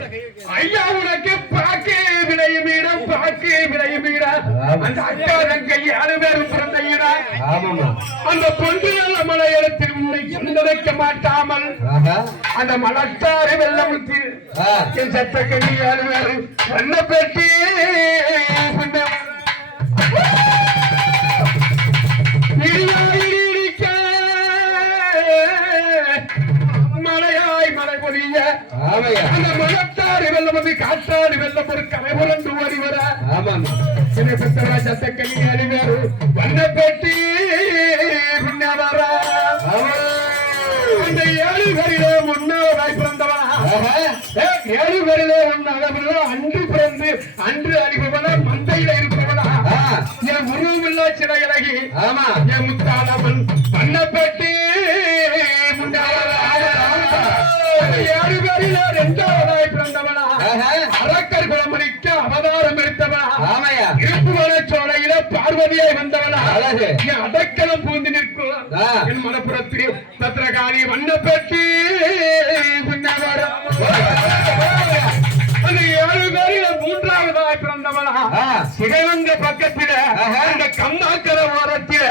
ஐயா உனக்கு பாக்கு விளையும் இடம் பாக்கு விளையும் இடம் அந்த அக்கா தங்கை 6 பேரும் பிறந்த இடம். அந்த பொன்றியல் மலையத்தில் உன்னை நினைக்க மாட்டாமல் அந்த மலட்டாறு வெள்ளமுத்து என் சத்த கண்ணி 6 பேரும் வண்ண பெட்டி மலையாய் மலை பொழிய அந்த மலட்டாறு வெள்ளம் வந்து காட்டாறு வெள்ளம் ஒரு கரை புரண்டு ஓடி வர என்னை பெற்றவா சத்தக்கணி 6 பேரும் வண்ண பெட்டி புண்ணியவர அந்த 7 பேரிலே முன்னாய் பிறந்தவனா 7 பேரிலே ஒன்னாக அன்று பிறந்து அன்று அழிப்பவனா மந்தையில இருப்பவனா என் உருவமில்லா சிலை இலகி என் முத்தாளவன் வண்ண பெட்டி 7 பேரிலே 2ஆவதாய் பிறந்தவனா அரக்கர் குலமணிக்க அவதாரம் எடுத்தவனா இருப்புவன சோலையில பார்வதியாய் வந்தவனா என் அடைக்கலம் பூந்து நிற்கும் என் மனப்புறத்தில் பத்திரகாரி வண்ண பெட்டி அந்த 7 பேரில 3ஆவதாய் பிறந்தவனா சிவகங்க பக்கத்தில அந்த கம்மாக்கர ஓரத்தில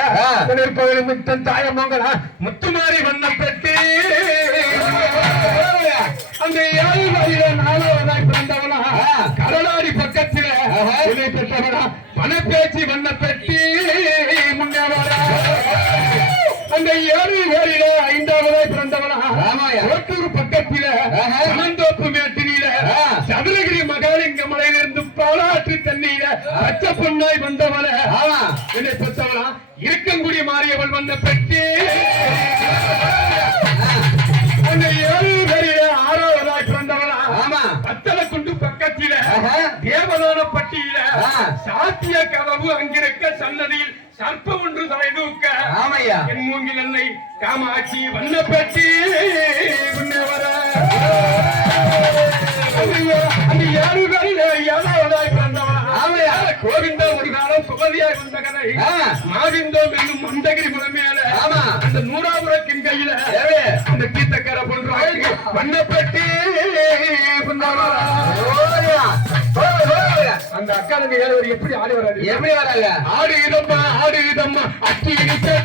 இருப்பவர்கள் முத்தன் தாயமங்கல முத்துமாரி வண்ண பெட்டி அந்த 7 பேரில 4ஆவதாய் பிறந்தவனா கடலாடி பக்கத்தில இணை பெற்றவனா பணப்பேச்சு வண்ண பெட்டி முன்னேவரா அந்த 7 பேரில 5ஆவதாய் பிறந்தவனா ஓட்டூர் பக்கத்தில அனந்தோப்பு மேட்டினில சதுரகிரி மகாலிங்க மலையிலிருந்து பாலாற்று தண்ணீர பச்சை பொன்னாய் வந்தவன என்னை பெற்றவனா இருக்கங்குடி மாறியவள் வந்த பெட்டி அந்த 7 பேரில 6ஆவதாய் பிறந்தவனா பத்தலக்குண்டு பக்கத்தில தேவதான பட்டியில சாத்திய கதவு அங்கிருக்க சன்னதியில் சர்ப்பம் ஒன்று தலை தூக்க என் மூங்கில் என்னை காமாட்சி வண்ண பெட்டி வர அந்த 7 பேரில் 7ஆவதாய் பிறந்தவனா கோவிந்த ஒரு காலம் சுகதியாய் வந்த கதை மாவிந்தோம் என்னும் மந்தகிரி முறைமையால அந்த 100ஆபுரத்தின் கையில அந்த கீத்தக்கரை போன்ற வண்ண பெட்டி அந்த அக்கா நீங்க 7 பேர் எப்படி ஆடி வராது எப்படி வராங்க ஆடு இதம்மா அக்கி இடிச்சு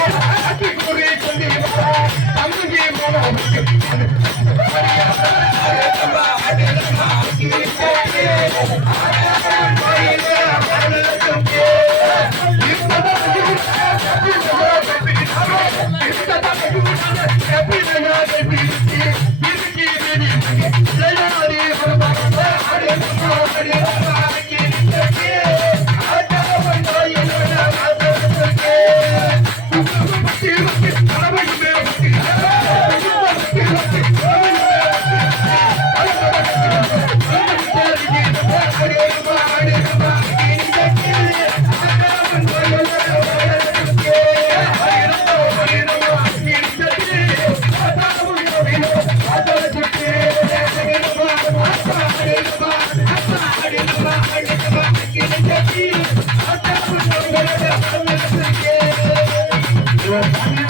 Come on, ஓ சாமி